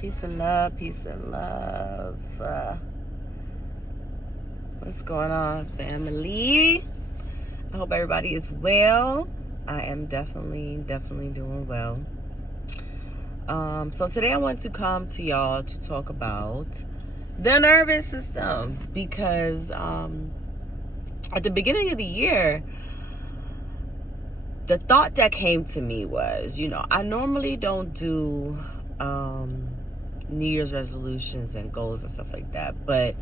Peace and love, peace and love. What's going on, family? I hope everybody is well. I am definitely doing well. So today I want to come to y'all to talk about the nervous system because at the beginning of the year, the thought that came to me was, I normally don't do New Year's resolutions and goals and stuff like that. But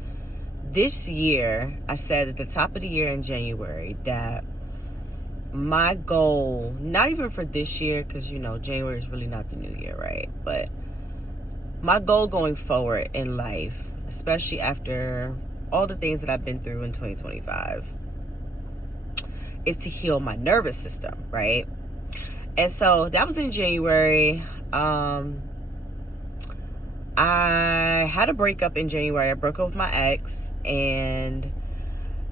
this year, I said at the top of the year in January that my goal, not even for this year, because, January is really not the new year, right? But my goal going forward in life, especially after all the things that I've been through in 2025, is to heal my nervous system, right? And so that was in January. I had a breakup in January. I broke up with my ex, and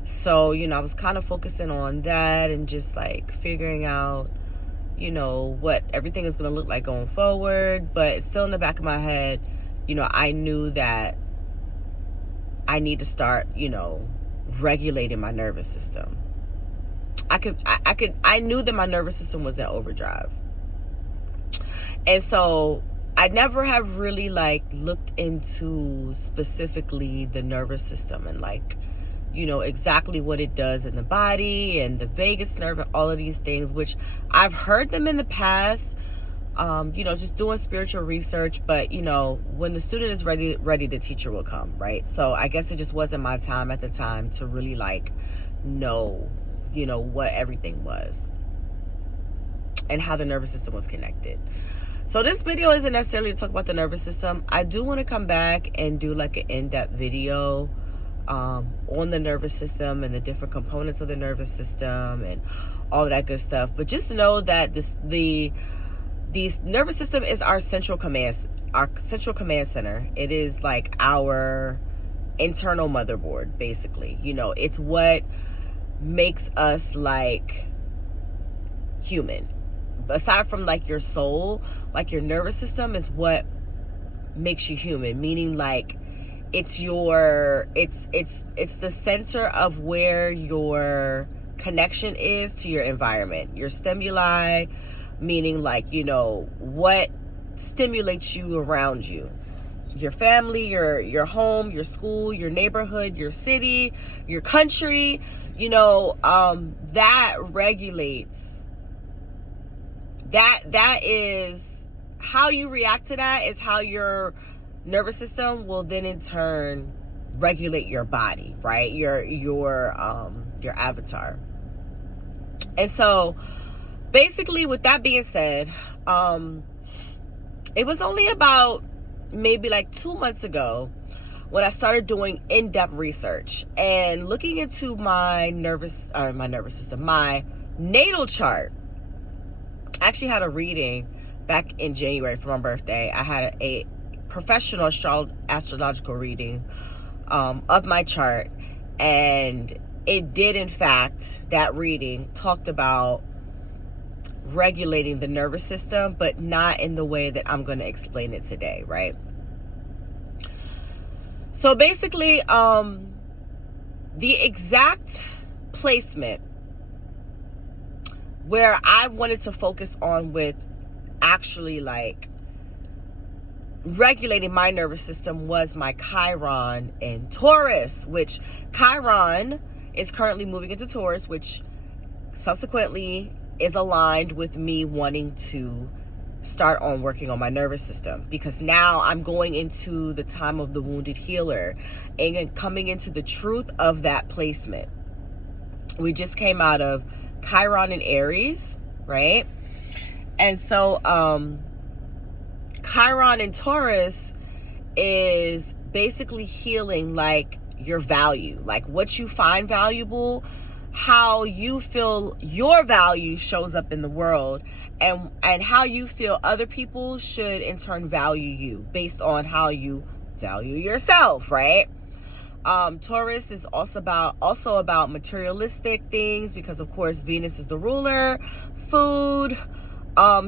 so, I was kind of focusing on that and just like figuring out, what everything is going to look like going forward. But it's still in the back of my head, I knew that I need to start, regulating my nervous system. I knew that my nervous system was in overdrive. And so I never have really looked into specifically the nervous system and exactly what it does in the body and the vagus nerve and all of these things, which I've heard them in the past, just doing spiritual research. But, when the student is ready, the teacher will come, right? So I guess it just wasn't my time at the time to really know, what everything was and how the nervous system was connected. So this video isn't necessarily to talk about the nervous system. I do want to come back and do an in-depth video on the nervous system and the different components of the nervous system and all of that good stuff. But just know that the nervous system is our central command center. It is like our internal motherboard, basically. It's what makes us human. Aside from your soul, your nervous system is what makes you human, meaning it's the center of where your connection is to your environment, your stimuli, meaning what stimulates you around you, your family, your home, your school, your neighborhood, your city, your country, that regulates. That is how you react to that, is how your nervous system will then in turn regulate your body, right? Your avatar. And so basically, with that being said, it was only about maybe 2 months ago when I started doing in-depth research and looking into my natal chart. I actually had a reading back in January for my birthday. I had a professional astrological reading of my chart, and it did, in fact, that reading talked about regulating the nervous system, but not in the way that I'm going to explain it today, right? So basically, the exact placement where I wanted to focus on with actually regulating my nervous system was my Chiron in Taurus, which Chiron is currently moving into Taurus, which subsequently is aligned with me wanting to start on working on my nervous system, because now I'm going into the time of the wounded healer and coming into the truth of that placement. We just came out of Chiron in Aries, right? And so Chiron in Taurus is basically healing your value, what you find valuable, how you feel your value shows up in the world, and how you feel other people should in turn value you based on how you value yourself, right? Taurus is also about materialistic things, because of course Venus is the ruler, food,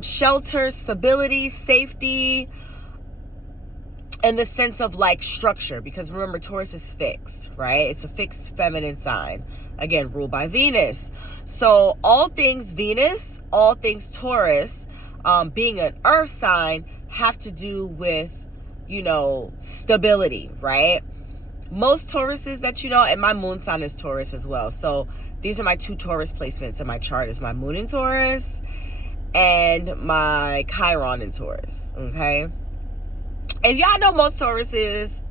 shelter, stability, safety, in the sense of like structure, because remember, Taurus is fixed, right? It's a fixed feminine sign, again, ruled by Venus. So all things Venus, all things Taurus, being an earth sign, have to do with, you know, stability, right? Most Tauruses that you know, and my moon sign is Taurus as well. So these are my two Taurus placements in my chart, is my moon in Taurus and my Chiron in Taurus, okay? And y'all know most Tauruses,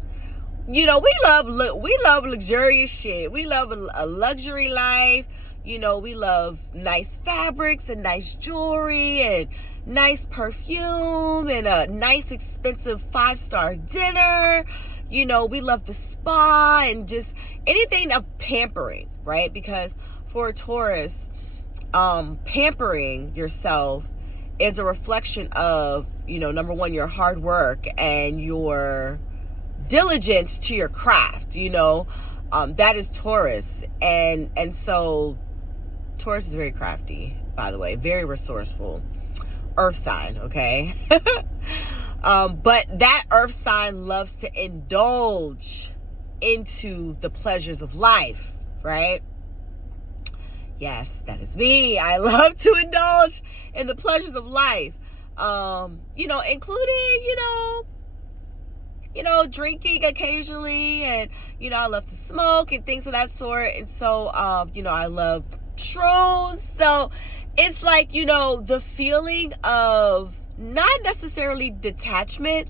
you know, we love luxurious shit. We love a luxury life. You know, we love nice fabrics and nice jewelry and nice perfume and a nice expensive 5-star dinner. You know, we love the spa and just anything of pampering, right? Because for a Taurus, pampering yourself is a reflection of, you know, number one, your hard work and your diligence to your craft, you know. That is Taurus. And so Taurus is very crafty, by the way, very resourceful. Earth sign, okay? But that earth sign loves to indulge into the pleasures of life, right? Yes, that is me. I love to indulge in the pleasures of life. You know, including, you know, drinking occasionally, and, you know, I love to smoke and things of that sort. And so, you know, I love shrooms. So it's like, you know, the feeling of not necessarily detachment,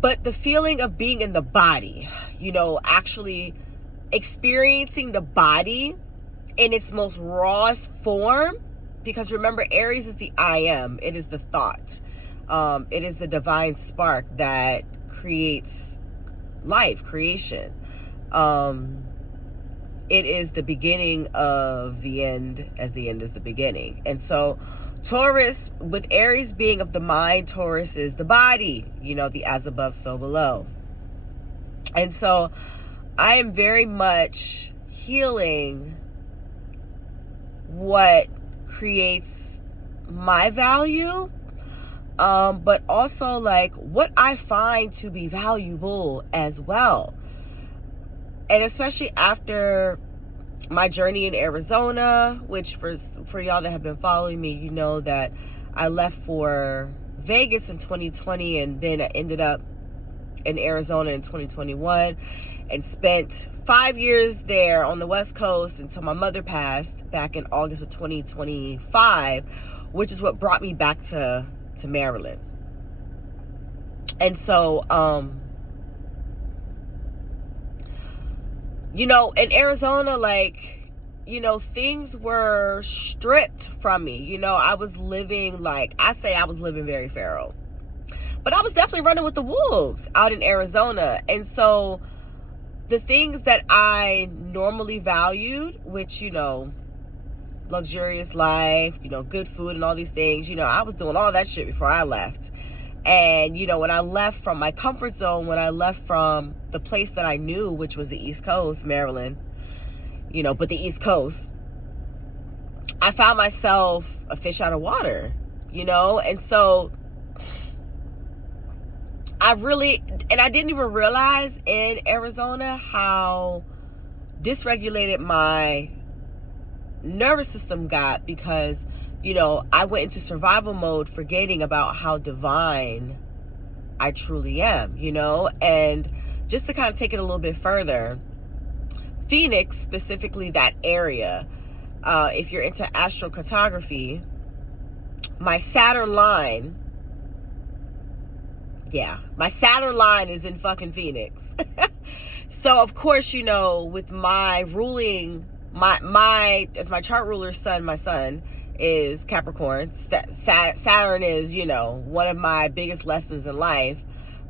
but the feeling of being in the body, you know, actually experiencing the body in its most rawest form. Because remember, Aries is the I am. It is the thought. It is the divine spark that creates life, creation. It is the beginning of the end, as the end is the beginning. And so Taurus, with Aries being of the mind, Taurus is the body, you know, the as above, so below. And so I am very much healing what creates my value, but also like what I find to be valuable as well. And especially after my journey in Arizona, which for y'all that have been following me, you know that I left for Vegas in 2020 and then I ended up in Arizona in 2021 and spent 5 years there on the West Coast until my mother passed back in August of 2025, which is what brought me back to Maryland. And so, you know, in Arizona, like, you know, things were stripped from me. You know, I was living, like, I was living very feral. But I was definitely running with the wolves out in Arizona. And so the things that I normally valued, which, you know, luxurious life, you know, good food and all these things, you know, I was doing all that shit before I left. And, you know, when I left from my comfort zone, when I left from the place that I knew, which was the East Coast, Maryland, you know, but the East Coast, I found myself a fish out of water, you know? And so I didn't even realize in Arizona how dysregulated my nervous system got, because, you know, I went into survival mode, forgetting about how divine I truly am, you know? And just to kind of take it a little bit further, Phoenix, specifically that area, if you're into astrocartography, my Saturn line is in fucking Phoenix. So of course, you know, with my ruling, as my chart ruler's son, my son is Capricorn. Saturn is, you know, one of my biggest lessons in life,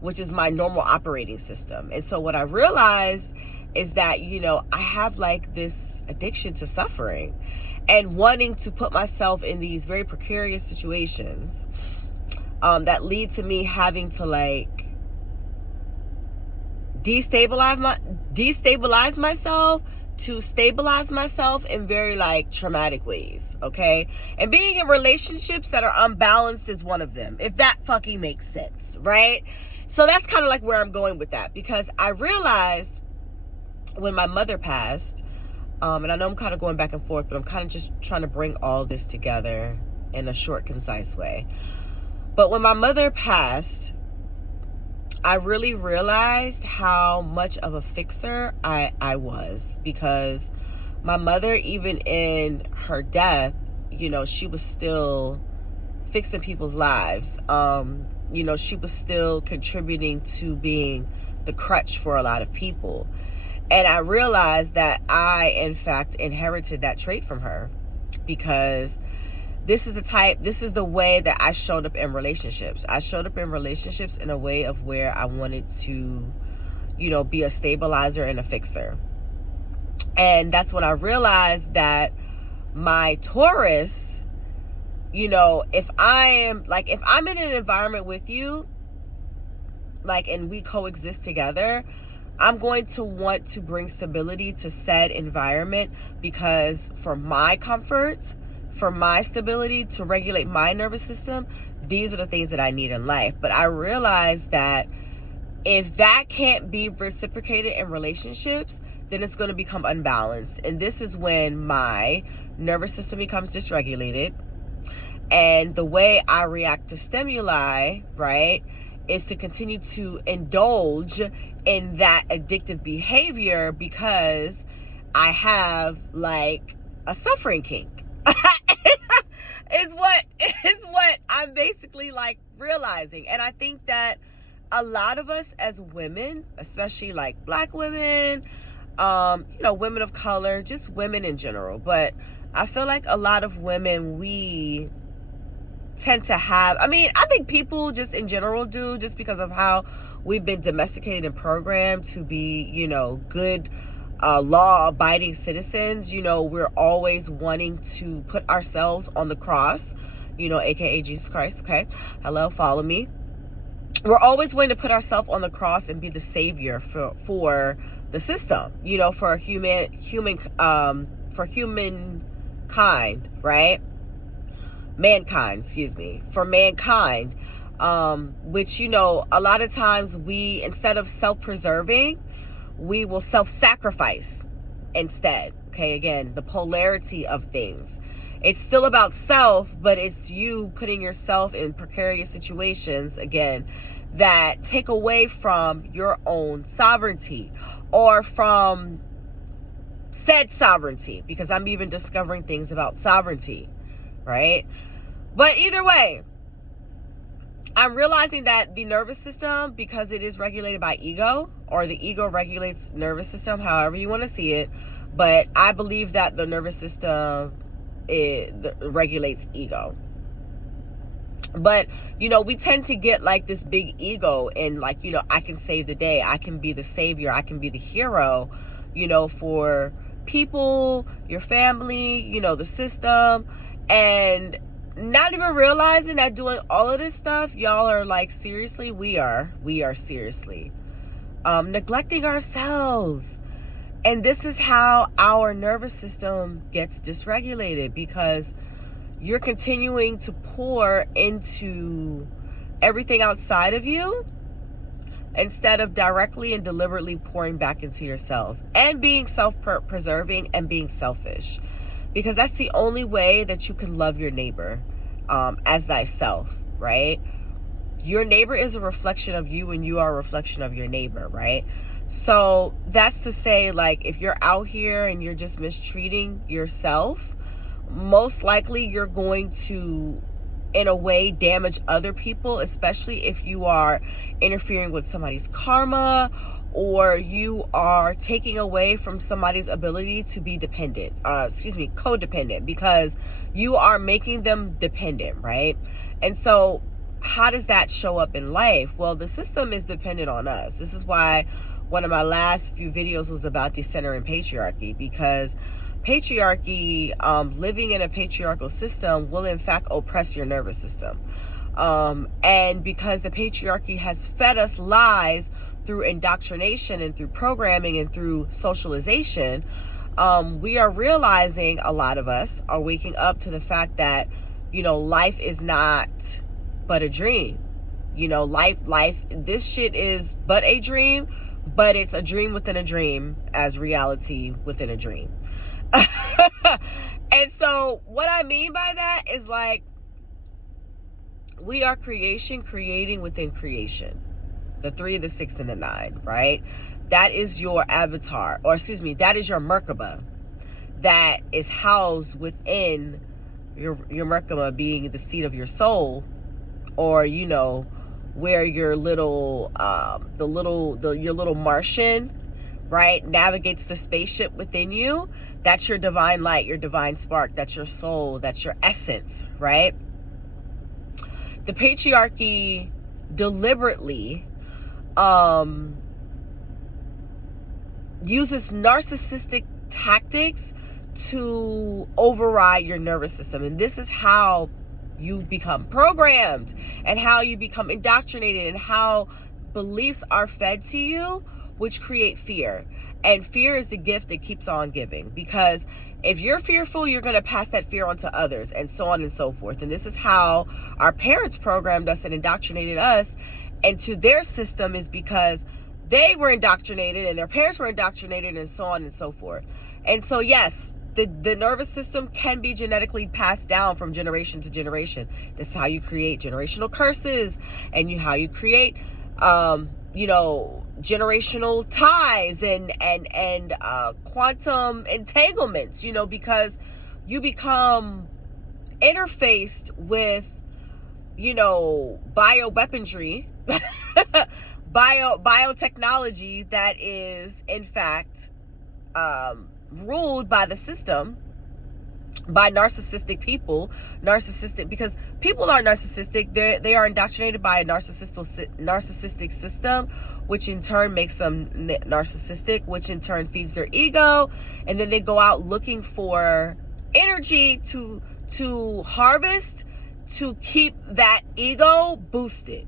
which is my normal operating system. And so what I realized is that, you know, I have like this addiction to suffering and wanting to put myself in these very precarious situations that lead to me having to like destabilize myself to stabilize myself in very like traumatic ways, okay? And being in relationships that are unbalanced is one of them, if that fucking makes sense, right? So that's kind of like where I'm going with that, because I realized when my mother passed, and I know I'm kind of going back and forth, but I'm kind of just trying to bring all this together in a short, concise way. But when my mother passed, I really realized how much of a fixer I was, because my mother, even in her death, you know, she was still fixing people's lives. You know, she was still contributing to being the crutch for a lot of people. And I realized that I, in fact, inherited that trait from her, because this is the way that I showed up in relationships. I showed up in relationships in a way of where I wanted to, you know, be a stabilizer and a fixer. And that's when I realized that my Taurus, you know, if I'm in an environment with you, like, and we coexist together, I'm going to want to bring stability to said environment, because for my comfort, for my stability, to regulate my nervous system, these are the things that I need in life. But I realized that if that can't be reciprocated in relationships, then it's going to become unbalanced. And this is when my nervous system becomes dysregulated. And the way I react to stimuli, right, is to continue to indulge in that addictive behavior, because I have like a suffering kink. Is what I'm basically like realizing. And I think that a lot of us as women, especially like Black women, you know, women of color, just women in general, but I feel like a lot of women, we tend to have, I mean, I think people just in general do, just because of how we've been domesticated and programmed to be, you know, good law-abiding citizens. You know, we're always wanting to put ourselves on the cross, you know, aka Jesus Christ. Okay, hello, follow me. We're always wanting to put ourselves on the cross and be the savior for the system, you know, for humankind, right? Mankind, excuse me, for mankind, which, you know, a lot of times we, instead of self-preserving, we will self-sacrifice instead. Okay, again, the polarity of things. It's still about self, but it's you putting yourself in precarious situations, again, that take away from your own sovereignty, or from said sovereignty, because I'm even discovering things about sovereignty, right? But either way, I'm realizing that the nervous system, because it is regulated by ego, or the ego regulates nervous system, however you want to see it, but I believe that the nervous system, it regulates ego. But, you know, we tend to get like this big ego, and like, you know, I can save the day, I can be the savior, I can be the hero, you know, for people, your family, you know, the system, and not even realizing that doing all of this stuff, y'all are like, seriously, we are seriously neglecting ourselves. And this is how our nervous system gets dysregulated, because you're continuing to pour into everything outside of you instead of directly and deliberately pouring back into yourself and being self-preserving and being selfish. Because that's the only way that you can love your neighbor as thyself, right? Your neighbor is a reflection of you, and you are a reflection of your neighbor, right? So that's to say, like, if you're out here and you're just mistreating yourself, most likely you're going to, in a way, damage other people, especially if you are interfering with somebody's karma, or you are taking away from somebody's ability to be codependent, because you are making them dependent, right? And so how does that show up in life? Well, the system is dependent on us. This is why one of my last few videos was about decentering patriarchy, because patriarchy, living in a patriarchal system will in fact oppress your nervous system. And because the patriarchy has fed us lies through indoctrination and through programming and through socialization, we are realizing, a lot of us are waking up to the fact that, you know, life is not but a dream. Life, this shit is but a dream, but it's a dream within a dream as reality within a dream. And so what I mean by that is like, we are creation creating within creation. The 3, the 6, and the 9, right? That is your avatar, or excuse me, that is your Merkaba that is housed within your Merkaba, being the seat of your soul, or where your little your little Martian, right, navigates the spaceship within you. That's your divine light, your divine spark. That's your soul. That's your essence, right? The patriarchy deliberately uses narcissistic tactics to override your nervous system. And this is how you become programmed, and how you become indoctrinated, and how beliefs are fed to you, which create fear. And fear is the gift that keeps on giving, because if you're fearful, you're going to pass that fear on to others, and so on and so forth. And this is how our parents programmed us and indoctrinated us into their system, is because they were indoctrinated and their parents were indoctrinated, and so on and so forth. And so yes, the nervous system can be genetically passed down from generation to generation. This is how you create generational curses, and how you create generational ties and quantum entanglements, because you become interfaced with bioweaponry, biotechnology that is in fact ruled by the system, by narcissistic people. Because people are narcissistic. They are indoctrinated by a narcissistic system, which in turn makes them narcissistic, which in turn feeds their ego, and then they go out looking for energy to harvest, to keep that ego boosted.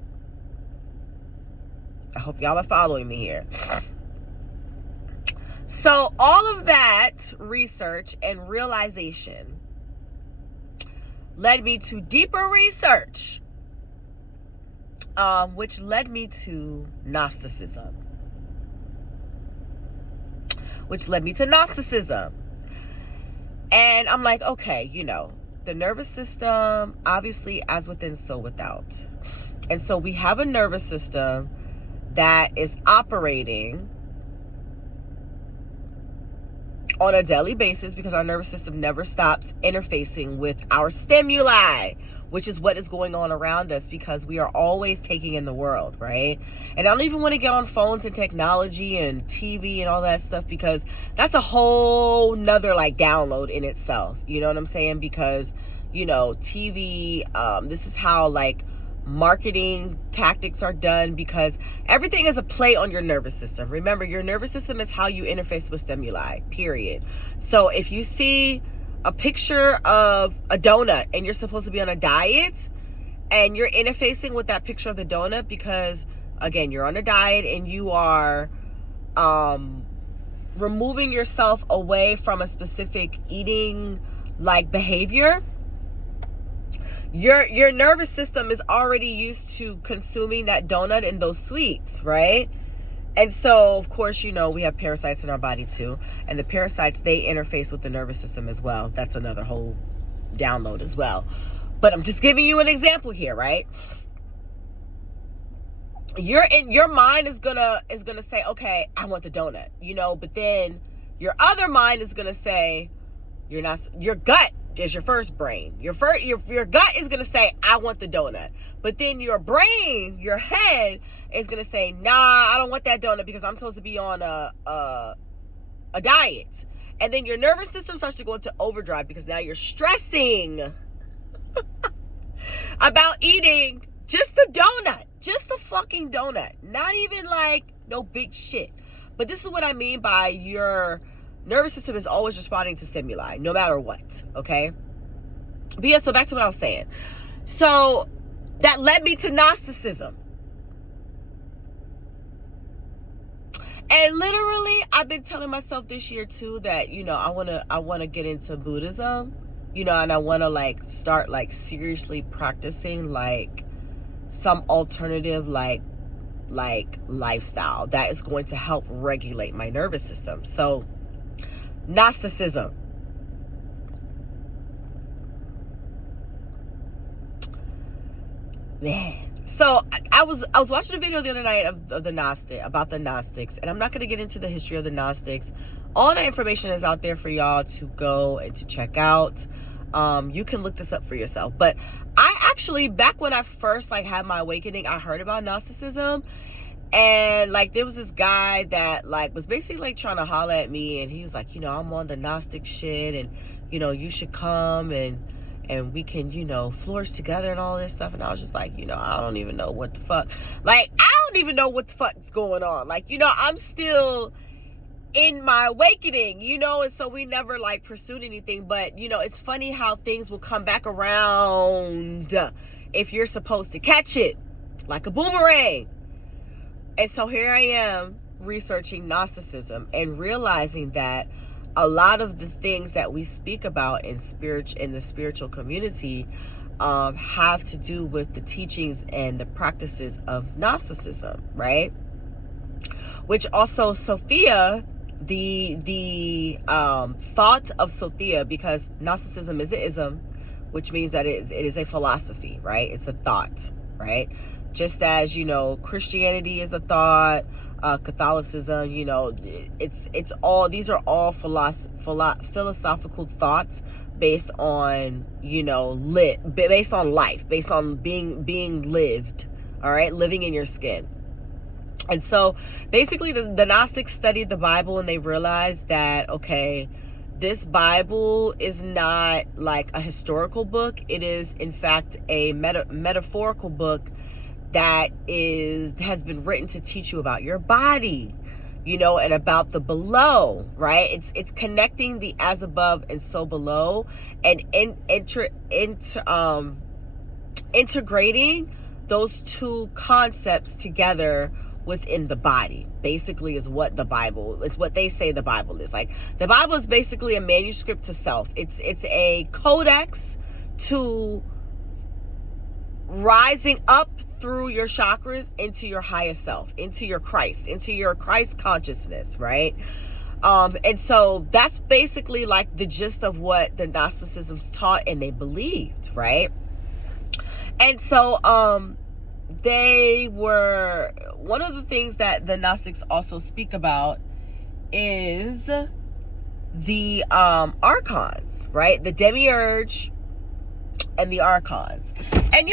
I hope y'all are following me here. So all of that research and realization led me to deeper research, which led me to Gnosticism. And I'm like, okay, the nervous system, obviously, as within, so without. And so we have a nervous system that is operating on a daily basis, because our nervous system never stops interfacing with our stimuli, which is what is going on around us, because we are always taking in the world, right? And I don't even want to get on phones and technology and TV and all that stuff, because that's a whole nother download in itself. You know what I'm saying? Because TV, this is how marketing tactics are done, because everything is a play on your nervous system. Remember, your nervous system is how you interface with stimuli, period. So if you see a picture of a donut and you're supposed to be on a diet, and you're interfacing with that picture of the donut because, again, you're on a diet and you are removing yourself away from a specific eating behavior, your nervous system is already used to consuming that donut and those sweets, right? And so, of course, we have parasites in our body too. And the parasites, they interface with the nervous system as well. That's another whole download as well. But I'm just giving you an example here, right? Your mind is gonna say, okay, I want the donut, but then your other mind is gonna say, you're not. Your gut is your first brain. Your gut is gonna say, I want the donut. But then your brain, your head, is gonna say, nah, I don't want that donut because I'm supposed to be on a diet. And then your nervous system starts to go into overdrive, because now you're stressing about eating just the donut, just the fucking donut, not even no big shit. But this is what I mean by your nervous system is always responding to stimuli, no matter what, okay? But yeah, so back to what I was saying. So that led me to Gnosticism. And literally, I've been telling myself this year too that, I want to get into Buddhism, and I want to start seriously practicing some alternative like lifestyle that is going to help regulate my nervous system. So Gnosticism. Man. So I was watching a video the other night of the Gnostic, about the Gnostics, and I'm not going to get into the history of the Gnostics. All that information is out there for y'all to go and to check out. You can look this up for yourself. But I actually, back when I first like had my awakening, I heard about Gnosticism. And like there was this guy that like was basically like trying to holler at me, and he was like, I'm on the Gnostic shit, and you should come and we can, flourish together and all this stuff. And I was just like, I don't even know what the fuck. Like, I don't even know what the fuck's going on. Like, I'm still in my awakening, and so we never like pursued anything. But, it's funny how things will come back around if you're supposed to catch it, like a boomerang. And so here I am researching Gnosticism and realizing that a lot of the things that we speak about in the spiritual community have to do with the teachings and the practices of Gnosticism, right? Which also Sophia, the thought of Sophia, because Gnosticism is an ism, which means that it is a philosophy, right? It's a thought, right? Just as, Christianity is a thought, Catholicism, it's all, these are all philosophical thoughts based on, based on life, based on being lived, all right, living in your skin. And so basically the Gnostics studied the Bible, and they realized that, okay, this Bible is not like a historical book. It is, in fact, a metaphorical book that has been written to teach you about your body, and about the below, right? It's connecting the as above and so below, and integrating those two concepts together within the body. Basically is what they say the Bible is. Like, the Bible is basically a manuscript to self. It's a codex to rising up through your chakras into your highest self, into your Christ consciousness, right? And so that's basically like the gist of what the Gnosticisms taught and they believed, right? And so one of the things that the Gnostics also speak about is the archons, right? The demiurge and the archons. And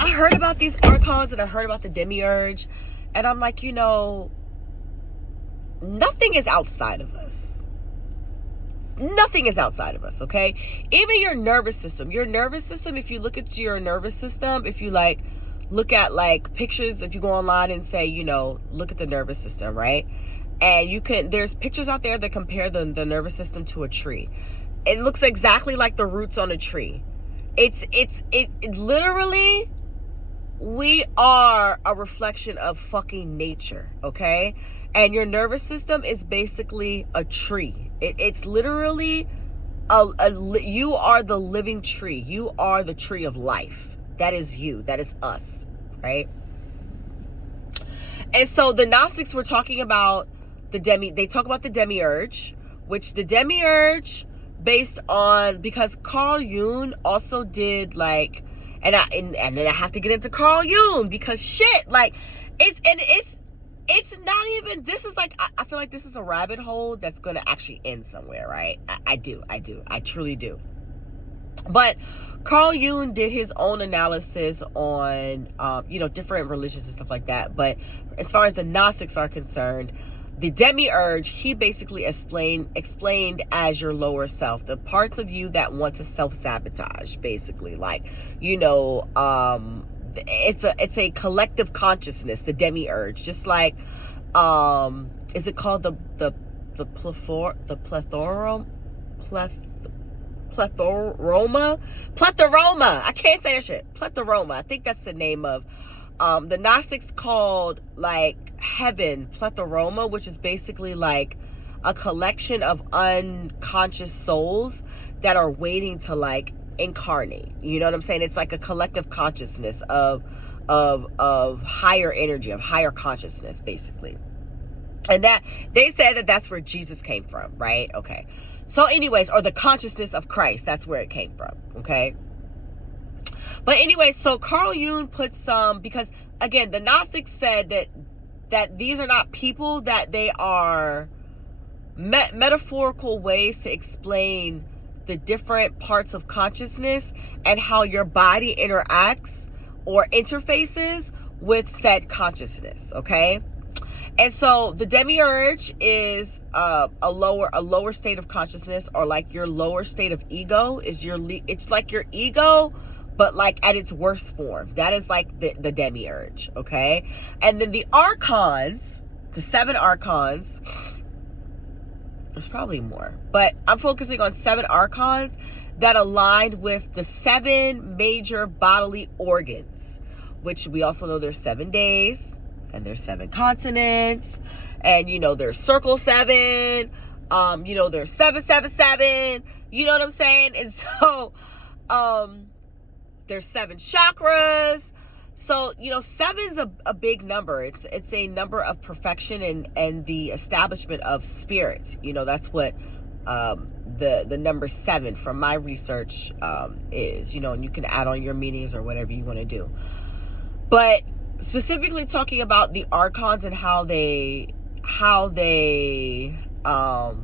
I heard about these archons and I heard about the demiurge, and I'm like, nothing is outside of us. Nothing is outside of us, okay? Even your nervous system, if you look at your nervous system, if you like look at like pictures, if you go online and say, look at the nervous system, right? And there's pictures out there that compare the nervous system to a tree. It looks exactly like the roots on a tree. It literally, we are a reflection of fucking nature, okay? And your nervous system is basically a tree. It's literally you are the living tree. You are the tree of life. That is you. That is us, right? And so the Gnostics were talking about they talk about the demiurge, which the demiurge, based on, because Carl Jung also did like, and then I have to get into Carl Jung because shit, like it's not even, this is like, I feel like this is a rabbit hole that's going to actually end somewhere, right? I truly do. But Carl Jung did his own analysis on, different religions and stuff like that. But as far as the Gnostics are concerned, the demiurge, he basically explained as your lower self, the parts of you that want to self-sabotage, basically. Like, it's a collective consciousness, the demiurge. Just like, is it called the plethroma? I can't say that shit. Plethroma. I think that's the name of the Gnostics called like heaven plethroma, which is basically like a collection of unconscious souls that are waiting to like incarnate. You know what I'm saying? It's like a collective consciousness of higher energy, of higher consciousness, basically. And that they said that that's where Jesus came from, right? Okay. So anyways, or the consciousness of Christ, that's where it came from. Okay. But anyway, so Carl Jung put some, because again, the Gnostics said that these are not people, that they are metaphorical ways to explain the different parts of consciousness and how your body interacts or interfaces with said consciousness. Okay. And so the demiurge is a lower state of consciousness, or like your lower state of ego is it's like your ego, but like at its worst form. That is like the demiurge. Okay. And then the archons, the 7 archons, there's probably more, but I'm focusing on 7 archons that aligned with the 7 major bodily organs, which we also know there's 7 days, and there's 7 continents, and there's circle 7, there's 777, you know what I'm saying? And so there's 7 chakras. So, 7's a big number. It's a number of perfection and the establishment of spirit. That's what the number 7 from my research is, and you can add on your meanings or whatever you want to do. But specifically talking about the archons and how they are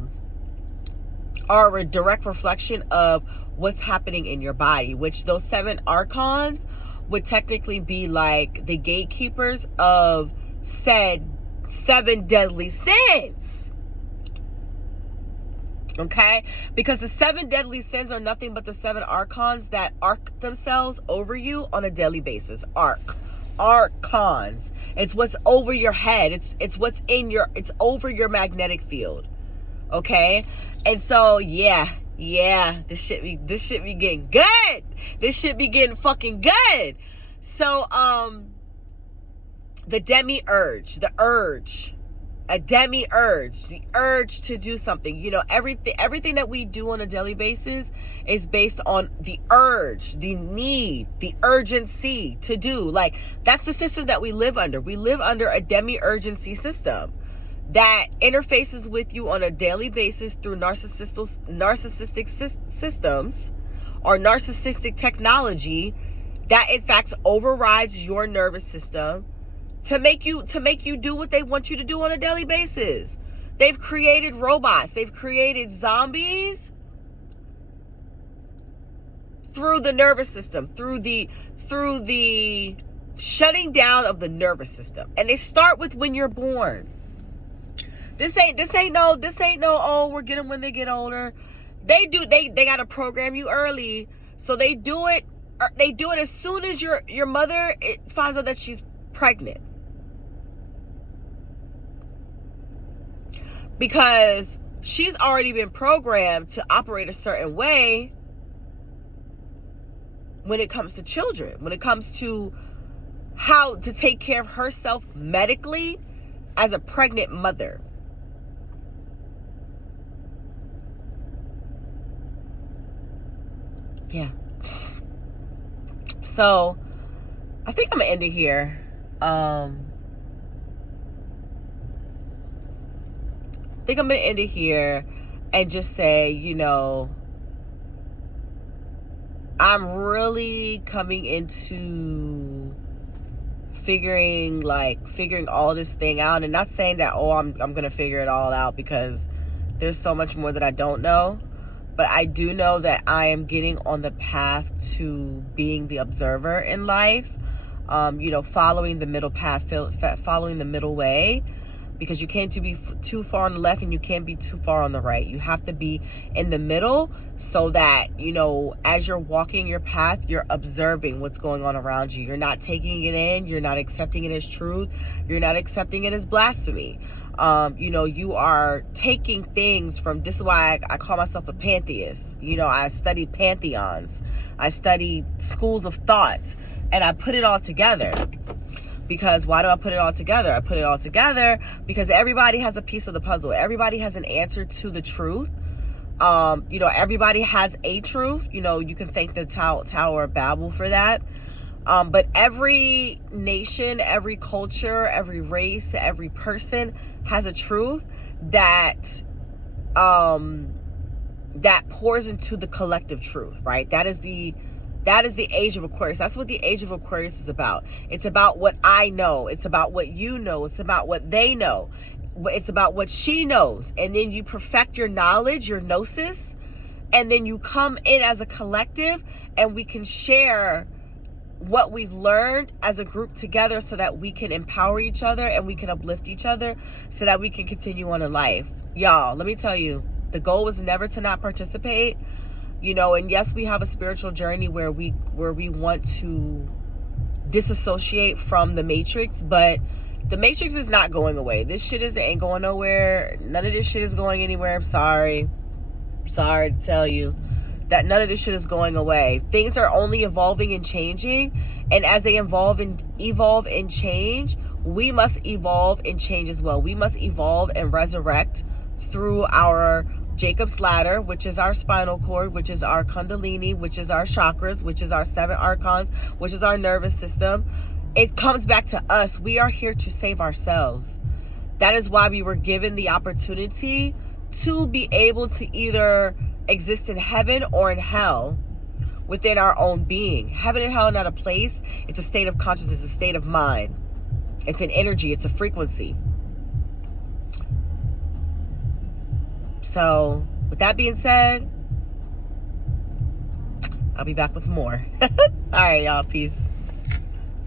a direct reflection of what's happening in your body, which those 7 archons would technically be like the gatekeepers of said 7 deadly sins. Okay? Because the 7 deadly sins are nothing but the 7 archons that arc themselves over you on a daily basis. Archons. It's what's over your head. It's what's it's over your magnetic field. Okay? And so this shit be getting good. This shit be getting fucking good. So the demiurge, the urge to do something. Everything that we do on a daily basis is based on the urge, the need, the urgency to do. Like, that's the system that we live under. We live under a demi-urgency system that interfaces with you on a daily basis through narcissistic systems or narcissistic technology that in fact overrides your nervous system to make you do what they want you to do on a daily basis. They've created robots, they've created zombies through the nervous system, through the shutting down of the nervous system. And they start with when you're born. This ain't no, oh, we'll get them when they get older. They gotta program you early. So they do it as soon as your mother finds out that she's pregnant. Because she's already been programmed to operate a certain way when it comes to children, when it comes to how to take care of herself medically as a pregnant mother. Yeah. So I think I'm gonna end it here. I think I'm gonna end it here and just say, I'm really coming into figuring all this thing out, and not saying that, I'm gonna figure it all out, because there's so much more that I don't know. But I do know that I am getting on the path to being the observer in life, following the middle path, following the middle way, because you can't be too far on the left and you can't be too far on the right. You have to be in the middle so that, as you're walking your path, you're observing what's going on around you. You're not taking it in. You're not accepting it as truth. You're not accepting it as blasphemy. You are taking things from, this is why I call myself a pantheist. I study pantheons. I study schools of thought, and I put it all together. Because why do I put it all together? I put it all together because everybody has a piece of the puzzle. Everybody has an answer to the truth. You know, everybody has a truth. You know, you can thank the Tower of Babel for that. But every nation, every culture, every race, every person has a truth that that pours into the collective truth, right? That is the age of Aquarius. That's what the age of Aquarius is about. It's about what I know. It's about what you know. It's about what they know. It's about what she knows. And then you perfect your knowledge, your gnosis, and then you come in as a collective, and we can share what we've learned as a group together so that we can empower each other and we can uplift each other so that we can continue on in life. Y'all, let me tell you, the goal was never to not participate, you know, and yes, we have a spiritual journey where we want to disassociate from the matrix, but the matrix is not going away. This shit ain't going nowhere. None of this shit is going anywhere. I'm sorry to tell you that none of this shit is going away. Things are only evolving and changing, and as they evolve and change, we must evolve and change as well. We must evolve and resurrect through our Jacob's ladder, which is our spinal cord, which is our kundalini, which is our chakras, which is our 7 archons, which is our nervous system. It comes back to us. We are here to save ourselves. That is why we were given the opportunity to be able to either exist in heaven or in hell within our own being. Heaven and hell are not a place. It's a state of consciousness, a state of mind. It's an energy. It's a frequency. So, with that being said, I'll be back with more. All right, y'all. Peace.